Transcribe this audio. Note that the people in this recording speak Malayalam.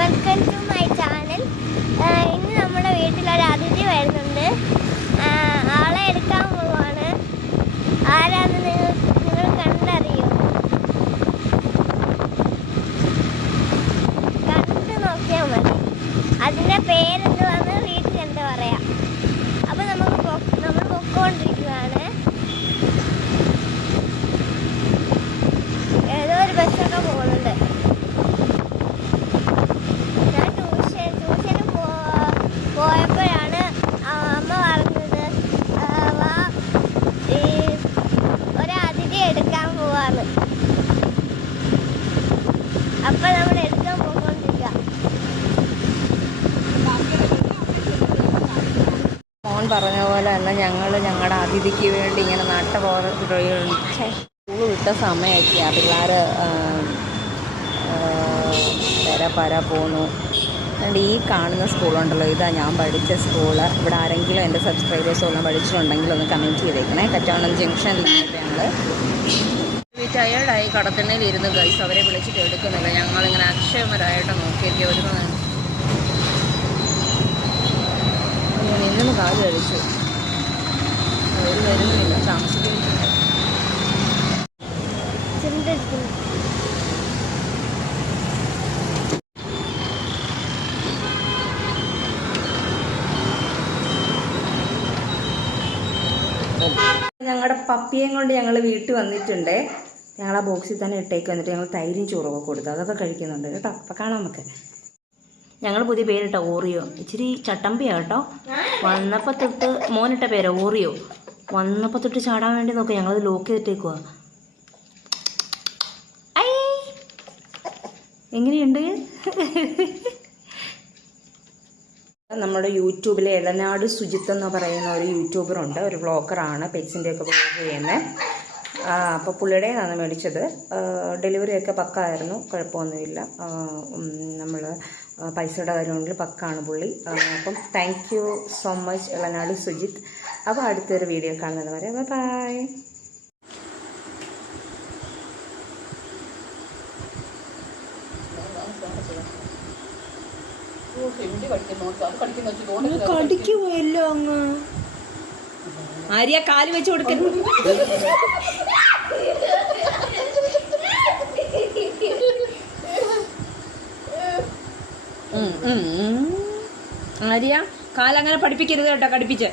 Welcome to my channel. ഇന്ന് നമ്മുടെ വീട്ടിലൊരു അതിഥി വരുന്നുണ്ട്. ആളെ എടുക്കാൻ പോവാണ്. ആരാന്ന് നിങ്ങൾ നിങ്ങൾ കണ്ടറിയോ? കണ്ടു നോക്കിയാൽ മതി. അതിന്റെ പേരെന്തുവാന്ന് വീട്ടിൽ എന്താ പറയാം അപ്പം നമുക്ക് പൊ- നമ്മൾ പൊക്കോണ്ടിരിക്കുകയാണ് ഏതോ ഒരു ബസ്സൊക്കെ പോകുന്നുണ്ട് ഞാൻ ട്യൂഷൻ ട്യൂഷന് പോ പോയപ്പോഴാണ് ആ അമ്മ പറഞ്ഞത് ആ, വാ ഈ ഒരു അതിഥി എടുക്കാൻ പോവാന്ന് അപ്പൊ നമ്മൾ എടുക്കാൻ പോയിക്കൊണ്ടിരിക്കുക മോൻ പറഞ്ഞ പോലെ തന്നെ ഞങ്ങൾ ഞങ്ങളുടെ അതിഥിക്ക് വേണ്ടി ഇങ്ങനെ നട്ട സ്കൂൾ വിട്ട സമയമൊക്കെയാ പിള്ളേർ പര പര പോന്നു. അതുകൊണ്ട് ഈ കാണുന്ന സ്കൂളുണ്ടല്ലോ ഇതാ ഞാൻ പഠിച്ച സ്കൂൾ. ഇവിടെ ആരെങ്കിലും എന്റെ സബ്സ്ക്രൈബേഴ്സ് ഒന്നും പഠിച്ചിട്ടുണ്ടെങ്കിൽ ഒന്ന് കമന്റ് ചെയ്തേക്കണേ. കറ്റാണം ജംഗ്ഷനിലായിട്ട് ഞങ്ങൾ ഇരുന്ന് ഗൈസ് അവരെ വിളിച്ചിട്ട് എടുക്കുന്നില്ല. ഞങ്ങളിങ്ങനെ അക്ഷയമരായിട്ട് നോക്കിയൊക്കെ ഒരു നിന്ന് കാൽ കഴിച്ചു അവർ വരുന്നില്ല താമസിക്കുന്നില്ല. ഞങ്ങളുടെ പപ്പിയെയും കൊണ്ട് ഞങ്ങൾ വീട്ടിൽ വന്നിട്ടുണ്ട്. ഞങ്ങൾ ആ ബോക്സിൽ തന്നെ ഇട്ടേക്ക് വന്നിട്ട് ഞങ്ങൾ തൈരും ചോറൊക്കെ കൊടുത്തു. അതൊക്കെ കഴിക്കുന്നുണ്ട് കേട്ടോ. അപ്പം കാണാം നമുക്ക്. ഞങ്ങൾ പുതിയ പേരിട്ട ഓറിയോ. ഇച്ചിരി ചട്ടമ്പിയാണ് കേട്ടോ വന്നപ്പോൾ തൊട്ട് മോനിട്ട പേരാ ഓറിയോ. വന്നപ്പോൾ തൊട്ട് ചാടാൻ വേണ്ടി നോക്കുക ഞങ്ങളത് ലോക്ക് ചെയ്തിട്ടേക്കുക എങ്ങനെയുണ്ട്? നമ്മുടെ യൂട്യൂബിലെ ഇളനാട് സുജിത്ത് എന്ന് പറയുന്ന ഒരു യൂട്യൂബറുണ്ട്. ഒരു വ്ളോഗറാണ്. പെറ്റ്സിന്റെയൊക്കെ വ്ളോഗ് ചെയ്യുന്നത് അപ്പോൾ പുള്ളിയുടെ നിന്നാണ് മേടിച്ചത്. ഡെലിവറിയൊക്കെ പക്കായിരുന്നു കുഴപ്പമൊന്നുമില്ല. നമ്മൾ പൈസയുടെ കാര്യമാണെങ്കിൽ പക്കാണ് പുള്ളി. അപ്പം thank you so much Elanad Sujith അപ്പോൾ അടുത്തൊരു വീഡിയോ കാണുന്നത് വരെ ബൈ കടിക്കുമല്ലോ അങ്ങ്? ആര്യ കാൽ വെച്ച് കൊടുക്കരുത്. ആര്യ കാലങ്ങനെ പഠിപ്പിക്കരുത് കേട്ടോ കടിപ്പിച്ച്